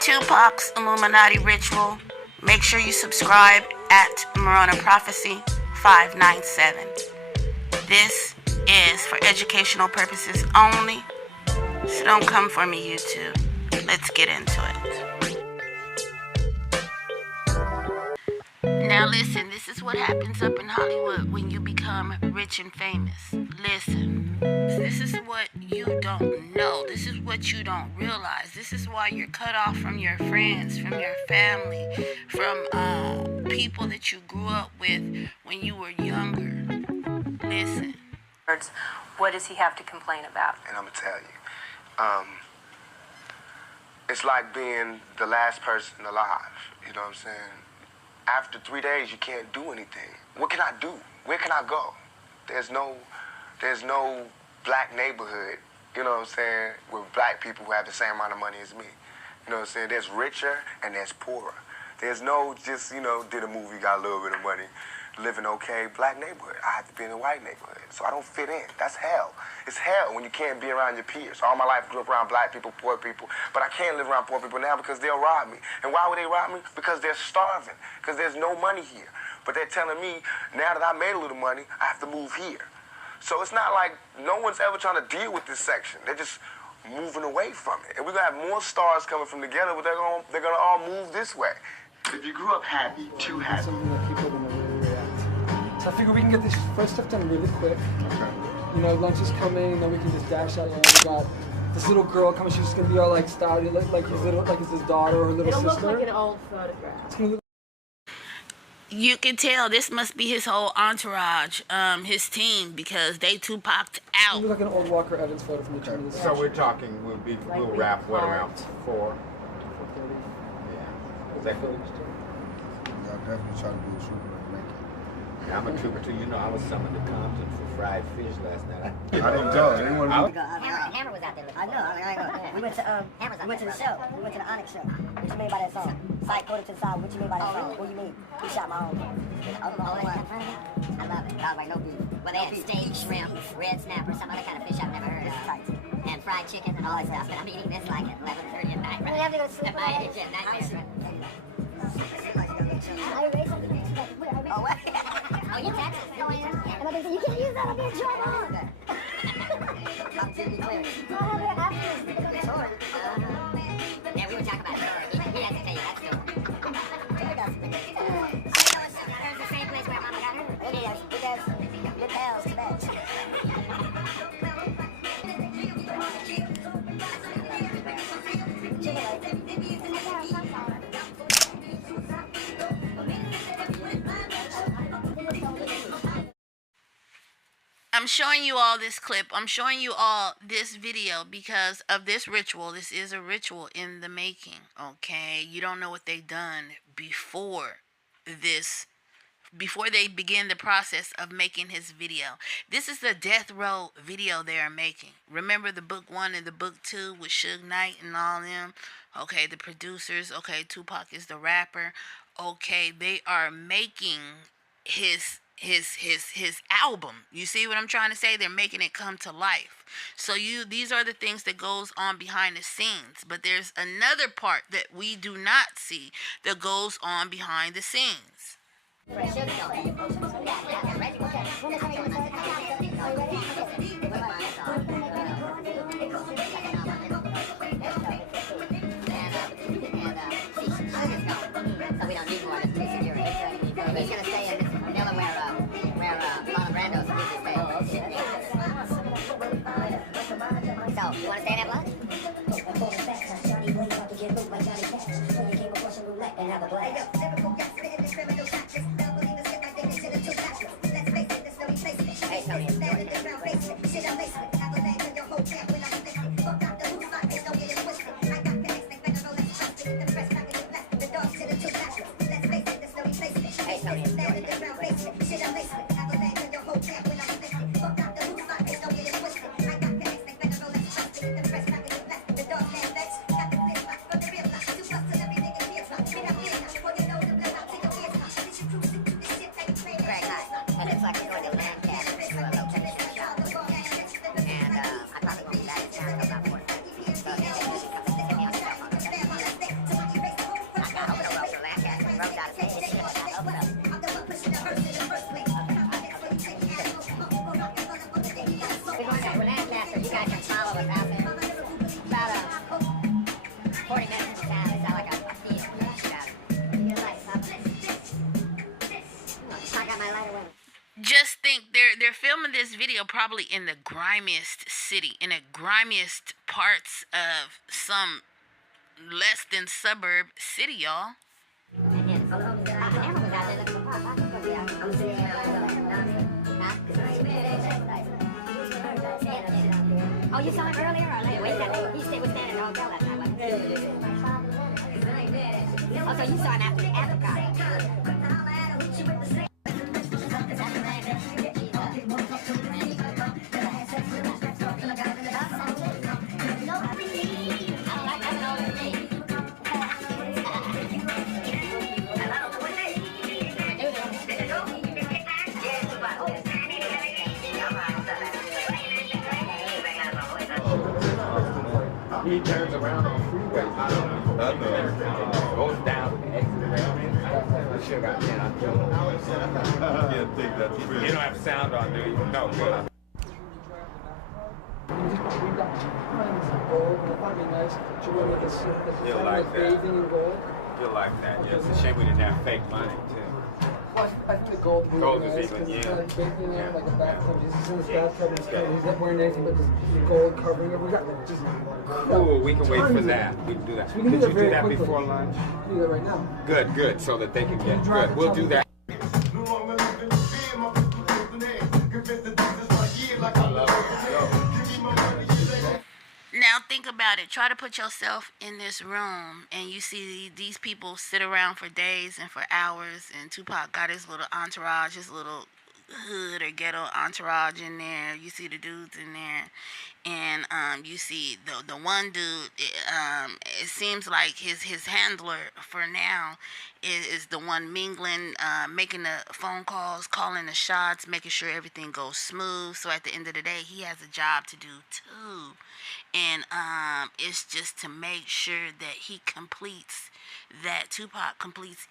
Tupac's Illuminati ritual. Make sure you subscribe at Morona Prophecy 597. This is for educational purposes only, so don't come for me, YouTube. Let's get into it. Now listen, this is what happens up in Hollywood when you become rich and famous. Listen, this is what you don't know. This is what you don't realize. This is why you're cut off from your friends, from your family, from people that you grew up with when you were younger. Listen. What does he have to complain about? And I'm going to tell you. It's like being the last person alive. You know what I'm saying? After 3 days, you can't do anything. What can I do? Where can I go? There's no black neighborhood, you know what I'm saying, with black people who have the same amount of money as me. You know what I'm saying? There's richer and there's poorer. There's no just, did a movie, got a little bit of money, living okay, black neighborhood. I have to be in a white neighborhood, so I don't fit in. That's hell. It's hell when you can't be around your peers. All my life I grew up around black people, poor people, but I can't live around poor people now because they'll rob me. And why would they rob me? Because they're starving, because there's no money here. But they're telling me, now that I made a little money, I have to move here. So it's not like no one's ever trying to deal with this section. They're just moving away from it. And we're going to have more stars coming from together, but they're gonna all move this way. If you grew up happy, too happy. Something that people don't really react. So I figure we can get this first stuff done really quick. Okay. Lunch is coming, then we can just dash out. We got this little girl coming. She's just gonna be all like style, like it's his daughter or little sister. It'll look like an old photograph. It's gonna look. You can tell this must be his whole entourage, his team, because they Tupac'd out. It looks like an old Walker Evans photo from the turn of the century. So we're talking, we'll wrap what, around 4? 4:30. Yeah. Is that cool? Y'all definitely try to be a trooper and make it. Yeah, I'm a trooper too. I was summoned to Compton for fried fish last night. I didn't go. Anyone know? Hammer was out there. I know. We went to the show. We went to the Onyx show. What you mean by that song? Side quarter to the side. What you mean by that song? What do you mean? He shot my own. I love it. I was like, no beef. Well, they had steak, shrimp, red snapper, some other kind of fish I've never heard of. And fried chicken and all that stuff. And I'm eating this like at 11:30 at night. Right? We have to go to sleep. At my age, nightmare. Oh, what? Oh, you Texas? Oh, yeah. And I said, you can't use that. I'll be in trouble. I'm to be clear. Yeah, we were talking about it. He has to tell you that story. It's the same place where Mama got her. It is. Because your pals to that. I'm showing you all this clip. I'm showing you all this video because of this ritual. This is a ritual in the making, okay? You don't know what they've done before this, before they begin the process of making his video. This is the death row video they are making. Remember the book 1 and the book 2 with Suge Knight and all them? Okay, the producers. Okay, Tupac is the rapper. Okay, they are making his album. You see what I'm trying to say? They're making it come to life. So these are the things that goes on behind the scenes. But there's another part that we do not see that goes on behind the scenes. He's gonna stay in Manila where Marlon Brando's usually stays. So, you wanna stay in that block? Hey, Tony. 40 minutes in the sound. It sounds like a theater. I got my lighter one. Just think, they're filming this video probably in the grimiest city, in the grimiest parts of some less than suburb city, y'all. Oh, you saw him earlier or later? Wait, he was standing in the hotel last night, wasn't he? Oh, so you saw him after party. He turns around on the freeway. I know. Goes down with the exit ramp. I can't think that's real. You don't have sound on, do you? No. We got diamonds in gold, and I thought it'd be nice to run with this You'll like that. bathing in gold. You'll like that. Yeah, it's a shame we didn't have fake money, too. Well, I think the gold would Gold be is nice even, because it's yeah. like bathing in Yeah. like a bathtub. He's in his bathtub and he's not wearing anything but this gold covering it. We got like just Ooh, we can wait for tons of that. it. We can do that. So we can Could do you that very do that quickly. before lunch? We can do that right now. Good, so that they can get good. We'll do that. Now think about it. Try to put yourself in this room and you see these people sit around for days and for hours, and Tupac got his little entourage, his little hood or ghetto entourage in there. You see the dudes in there, and you see the one dude. It seems like his handler for now is the one mingling, making the phone calls, calling the shots, making sure everything goes smooth. So at the end of the day, he has a job to do too, and it's just to make sure that that Tupac completes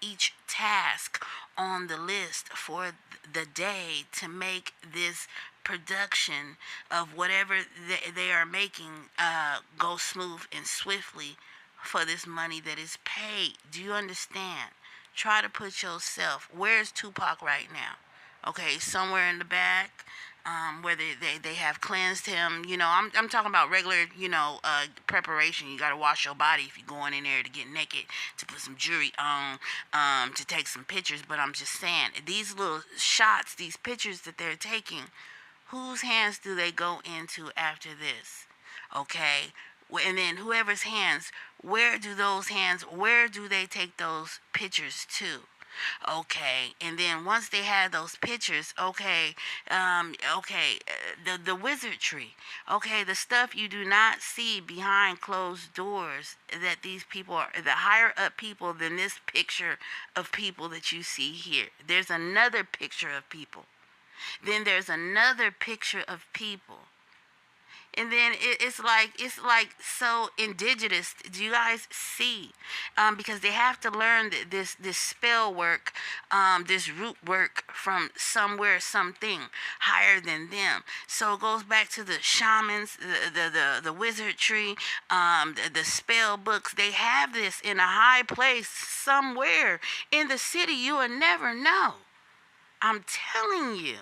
each task on the list for the day to make this production of whatever they are making go smooth and swiftly for this money that is paid. Do you understand? Try to put yourself, where's Tupac right now? Okay, somewhere in the back, where they have cleansed him. You know, I'm talking about regular, preparation. You got to wash your body if you're going in there to get naked, to put some jewelry on, to take some pictures. But I'm just saying, these little shots, these pictures that they're taking, whose hands do they go into after this? Okay, and then whoever's hands, where do they take those pictures to? Okay, and then once they had those pictures, the wizardry, the stuff you do not see behind closed doors, that these people are the higher up people than this picture of people that you see here. There's another picture of people. Then there's another picture of people. And then it's like so indigenous. Do you guys see? Because they have to learn this spell work, this root work from somewhere, something higher than them. So it goes back to the shamans, the wizardry, the spell books. They have this in a high place somewhere in the city. You will never know. I'm telling you.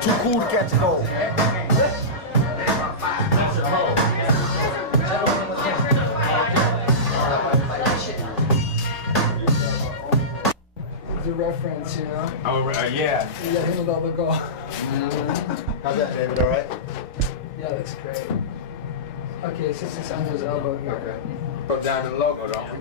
Too cool to catch a cold. It's a reference, you know? Oh, yeah. You got him with all the gold. How's that, David? All right? Yeah, looks great. Okay, it's just under his elbow here. Go down the logo, don't we?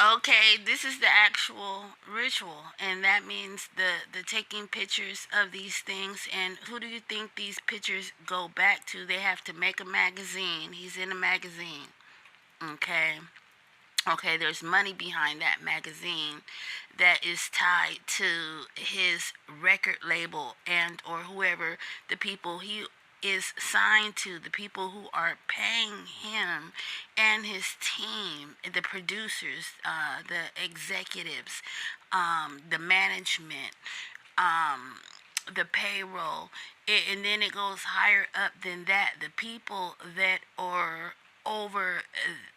Okay, this is the actual ritual, and that means the taking pictures of these things. And who do you think these pictures go back to? They have to make a magazine. He's in a magazine. Okay. Okay, there's money behind that magazine that is tied to his record label and or whoever the people he is signed to, the people who are paying him and his team, the producers, the executives, the management, um, the payroll, and then it goes higher up than that. The people that are over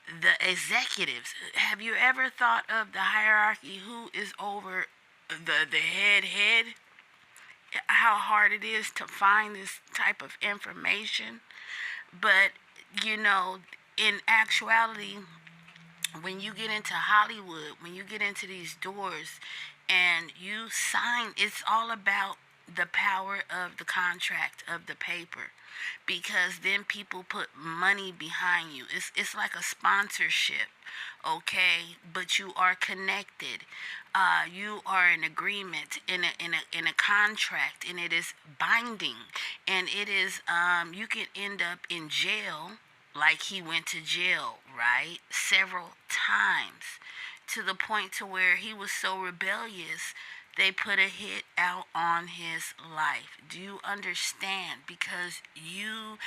the executives. Have you ever thought of the hierarchy? Who is over the head? How hard it is to find this type of information. But you know, in actuality, when you get into Hollywood, when you get into these doors and you sign, it's all about the power of the contract, of the paper, because then people put money behind you. It's like a sponsorship, okay? But you are connected. You are in agreement, in a contract, and it is binding, and it is you can end up in jail, like he went to jail, right? Several times, to the point to where he was so rebellious they put a hit out on his life. Do you understand? Because you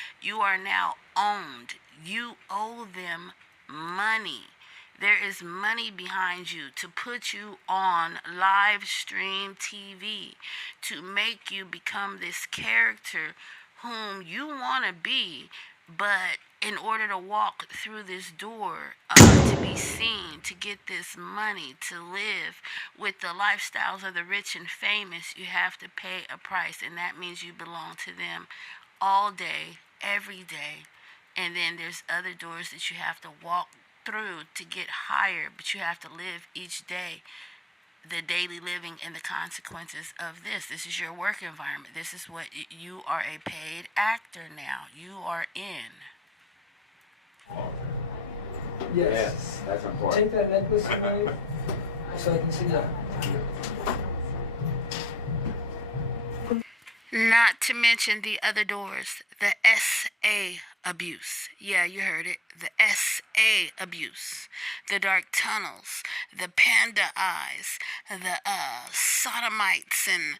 are now owned. You owe them money. There is money behind you to put you on live stream TV, to make you become this character whom you want to be, but in order to walk through this door, to be seen, to get this money, to live with the lifestyles of the rich and famous, you have to pay a price, and that means you belong to them all day, every day. And then there's other doors that you have to walk through to get higher, but you have to live each day the daily living and the consequences of this. This is your work environment. This is what you are, a paid actor now. You are in. Yes. That's important. Take that necklace away so I can see that. Not to mention the other doors, the SA abuse. Yeah, you heard it. The SA abuse. The dark tunnels, the panda eyes, the sodomites, and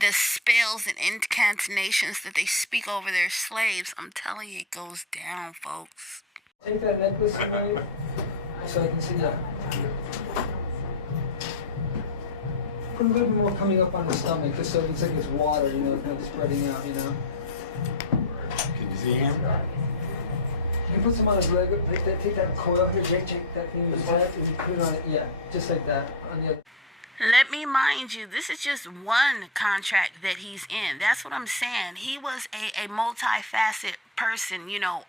the spells and incantations that they speak over their slaves. I'm telling you, it goes down, folks. Take that necklace away so I can see that. Put a little bit more coming up on the stomach, just so it looks like it's water, you know, kind of spreading out, you know. Can you see him? You can put some on his leg, take that coil here, Jake, that thing you said, and you put it on it, yeah, just like that, on the other. Let me mind you, this is just one contract that he's in. That's what I'm saying. He was a multifaceted person, you know.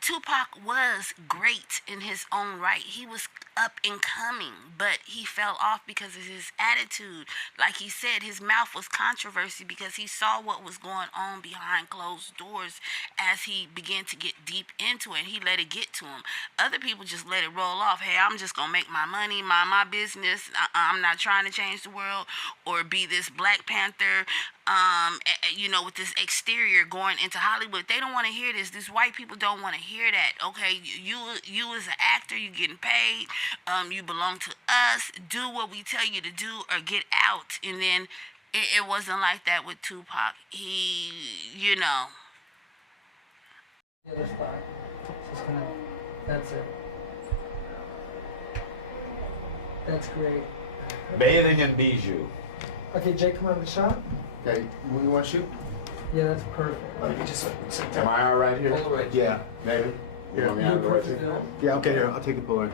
Tupac was great in his own right. He was up and coming, but he fell off because of his attitude. Like he said, his mouth was controversy because he saw what was going on behind closed doors as he began to get deep into it. He let it get to him. Other people just let it roll off. Hey, I'm just gonna make my money, mind my business. I'm not trying to change the world or be this Black Panther, you know, with this exterior going into Hollywood. They don't want to hear this. These white people don't want to hear that. Okay, you as an actor, you getting paid. You belong to us. Do what we tell you to do or get out. And then it wasn't like that with Tupac. He, you know. The other spot. Just gonna, that's it. That's great. Bathing in bijou. Okay, Jake, come on the shot. Okay, when you want to shoot? Yeah, that's perfect. Let me get you some. Am I all right here? All right. Yeah, maybe. You want me out of the way too? Yeah, okay, here, I'll take the puller.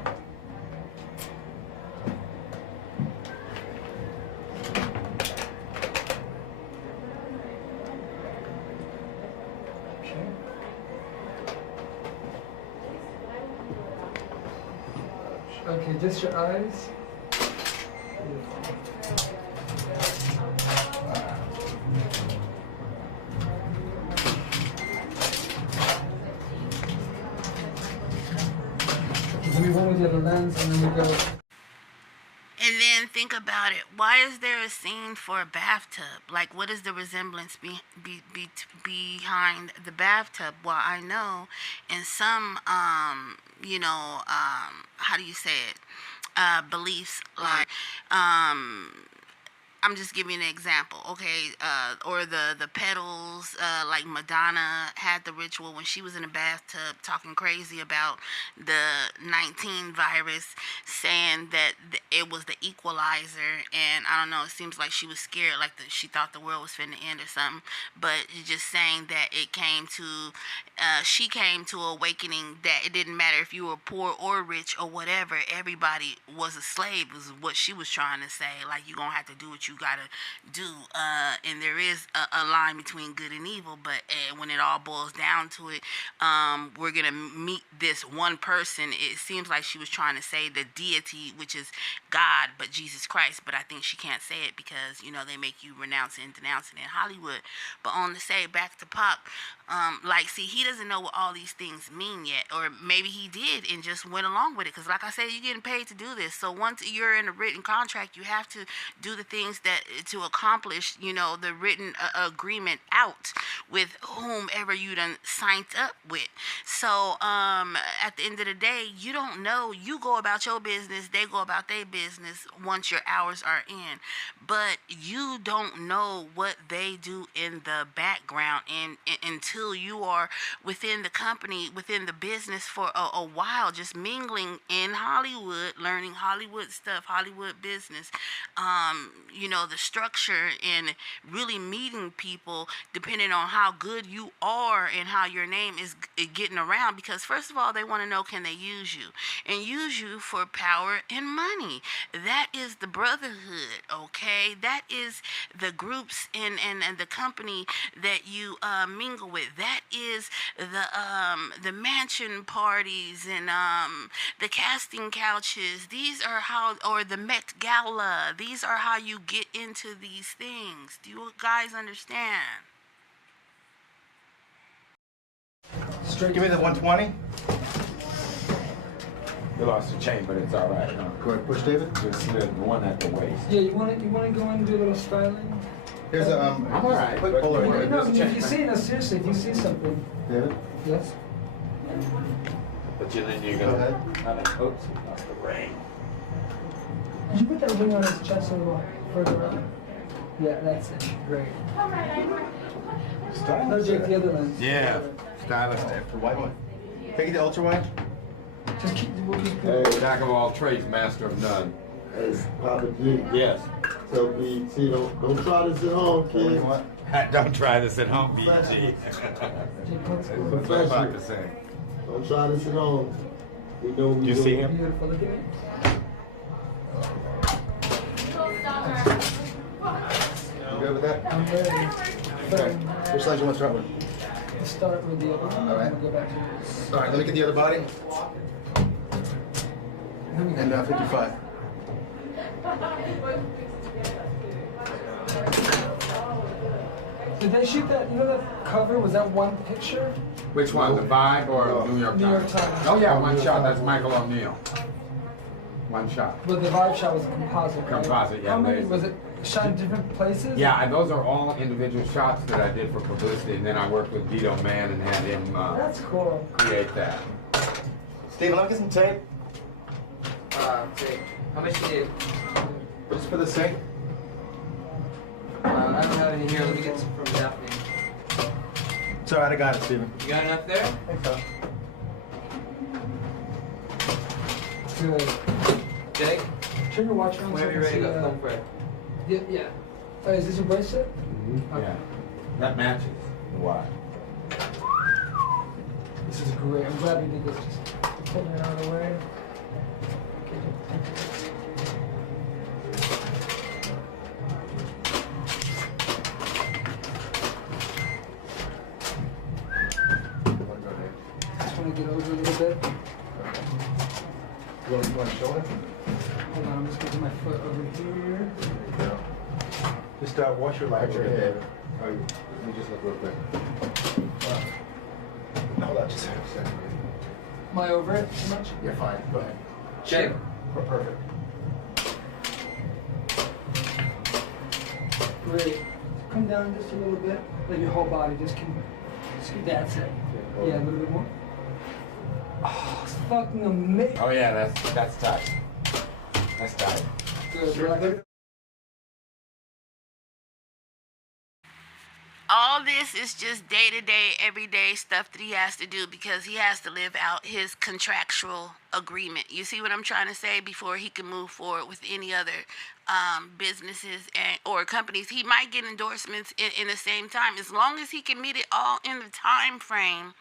Okay, just your eyes. So we went with the other lens, and then we go. And then think about it. Why is there a scene for a bathtub? Like, what is the resemblance behind the bathtub? Well, I know in some, how do you say it? Beliefs, like, I'm just giving an example, okay? Or the petals, like Madonna had the ritual when she was in the bathtub talking crazy about the 19 virus, saying that it was the equalizer. And I don't know, it seems like she was scared, like she thought the world was finna end or something. But just saying that it came to, she came to awakening that it didn't matter if you were poor or rich or whatever, everybody was a slave, was what she was trying to say. Like, you're gonna have to do what you gotta do, and there is a line between good and evil, but when it all boils down to it, we're gonna meet this one person. It seems like she was trying to say the deity, which is God, but Jesus Christ, but I think she can't say it because, they make you renounce it and denounce it in Hollywood. But on to say back to Pop, see, he doesn't know what all these things mean yet, or maybe he did and just went along with it, because like I said, you're getting paid to do this. So once you're in a written contract, you have to do the things that to accomplish, the written agreement out with whomever you done signed up with. So at the end of the day, you don't know. You go about your business, they go about their business once your hours are in, but you don't know what they do in the background, and until you are within the company, within the business for a while, just mingling in Hollywood, learning Hollywood stuff, Hollywood business, the structure, and really meeting people depending on how good you are and how your name is getting around. Because first of all, they want to know, can they use you, and use you for power and money. That is the brotherhood, okay? That is the groups and the company that you mingle with. That is the mansion parties and the casting couches. These are how, or the Met Gala. These are how you get into these things. Do you guys understand? Straight. Give me the 120. You lost the chain, but it's all right. Go ahead, push David. Just the one at the waist. Yeah, you want to go in and do a little styling? Here's a I'm all right. quick Polaroid. Well, no, if you see, no, seriously, if you see something. David. Yes. But then you're Go ahead. Oops, lost the ring. Did you put that ring on his chest a little further up? Yeah, that's it. Great. No, Jake, the other lens. Yeah. Stylist. The white one. Take it to ultra wide. Just keep. Hey, jack of all trades, master of none. Hey, Papa G. Yes. Tell BT, don't try this at home, kid. Don't try this at home, BG. Professional. Don't try this at home. We know we You do. see him? Beautiful. Look at it. You good with that? I'm ready. Okay. Which leg you want to start with? Let's start with the other one. All right. We'll go back to this. All right, let me get the other body. And 55. Did they shoot that? You know that cover? Was that one picture? Which one, the Vibe or New York Times? New York Times. Oh yeah, one shot. That's Michael O'Neill. One shot. But the vibe shot was a composite. Right? Composite, yeah. How many laser. was it? Shot in different places? Yeah, and those are all individual shots that I did for publicity, and then I worked with Vito Man and had him That's cool. create that. Steven, let me get some tape. Tape. How much you need? Just for the sake. I don't have any here. Let me get some from Daphne. It's all right, I got it, Steven. You got enough there? Thanks, so. Good. Jake? Turn your watch around. Whenever you're ready, go film for it. Yeah, yeah. Is this your bracelet? Mm-hmm. Yeah. That matches the watch. This is great. I'm glad we did this. Just putting it out of the way. Just want to get over a little bit. You want to show it? Hold on, I'm just going to put my foot over here. Just wash your legs. Your head. Oh, let me just look real quick. Hold on, just a second. Am I over it too much? You're fine. Go ahead. Shake. Perfect. Great. Come down just a little bit. Like your whole body. Just that's it. Yeah, a little bit more. Oh, it's fucking amazing. Oh yeah, that's tight. That's tight. Good. All this is just day-to-day, everyday stuff that he has to do because he has to live out his contractual agreement. You see what I'm trying to say? Before he can move forward with any other businesses or companies. He might get endorsements in the same time. As long as he can meet it all in the time frame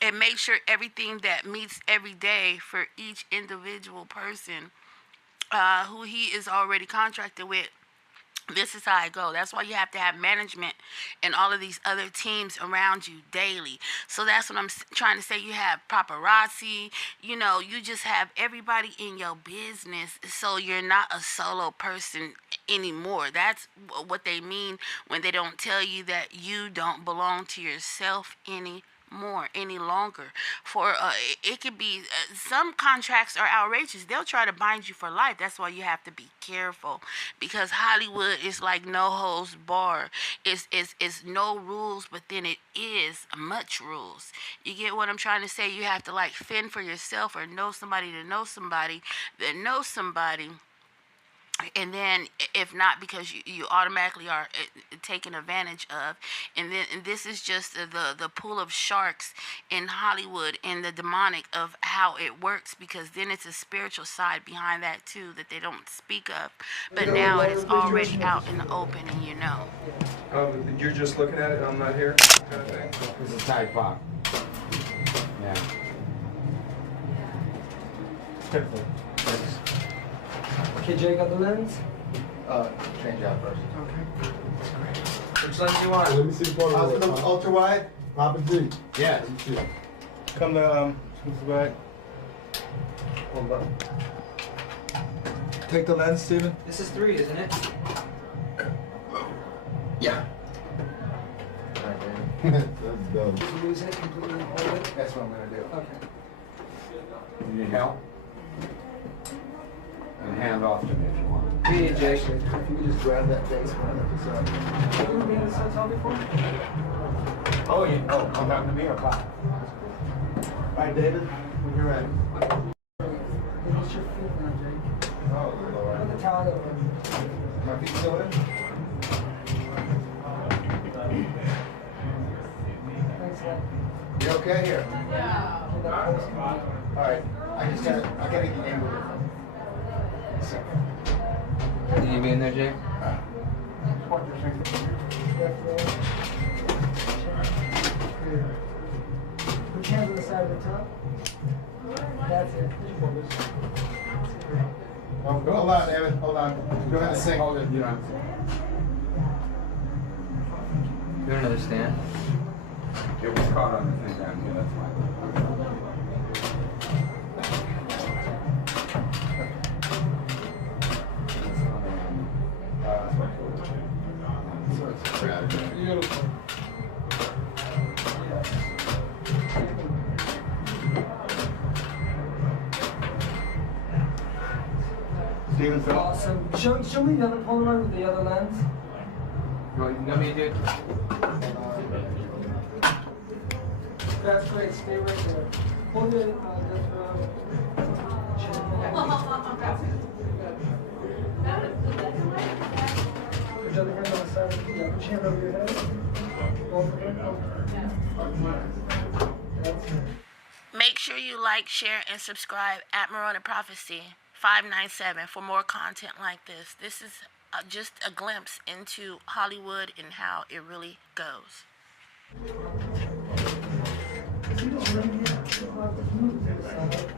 and make sure everything that meets every day for each individual person who he is already contracted with. This is how I go. That's why you have to have management and all of these other teams around you daily. So that's what I'm trying to say. You have paparazzi, you just have everybody in your business. So you're not a solo person anymore. That's what they mean when they don't tell you that you don't belong to yourself any longer. For it could be some contracts are outrageous. They'll try to bind you for life. That's why you have to be careful, because Hollywood is like no holds bar. It's no rules, but then it is much rules. You get what I'm trying to say? You have to like fend for yourself or know somebody to know somebody that knows somebody. And then if not, because you automatically are taken advantage of. And this is just the pool of sharks in Hollywood and the demonic of how it works, because then it's a spiritual side behind that too that they don't speak of. But now it is already out in the open, and you know. You're just looking at it, I'm not here, kind of thing? This is Tide Pop. Yeah. Okay, Jay, got the lens? Change out first. Okay. Which lens do you want? Let me see the photo. Ultra wide, Papa G. Yes. Let me see. Come to, back. Hold up. Take the lens, Steven. This is 3, isn't it? Yeah. That's dope. Just lose it completely, hold it. That's what I'm gonna do. Okay. You need help? And hand off to me if you want. Hey, Jake. If you could just grab that base one up. Have you been in this hotel before? Oh, yeah. Oh, come down to me or Pop? All right, David, when you're ready. What's your feet now, Jake? Oh, Lord. Put the towel over. My feet still in? Thanks, Dad. You okay here? Okay, that close to me. All right. I gotta get the angle different. Can you be in there, Jake? Watch your finger. Left roll. Clear. Put your hands on the side of the top. That's it. Oh, hold on, David. Hold on. Go ahead and sing. Hold it, you know. Do another stand. It was caught on the thing down here, that's why. Beautiful. Steven, Phil. Awesome. Show me the other Polaroid with the other lens. You want me to do it? That's great. Stay right there. Hold it. Put your other hand on the side. Yeah, put your hand over your head. Over it. That's it. Make sure you like, share, and subscribe at Morona Prophecy 597 for more content like this. This is just a glimpse into Hollywood and how it really goes. That's it.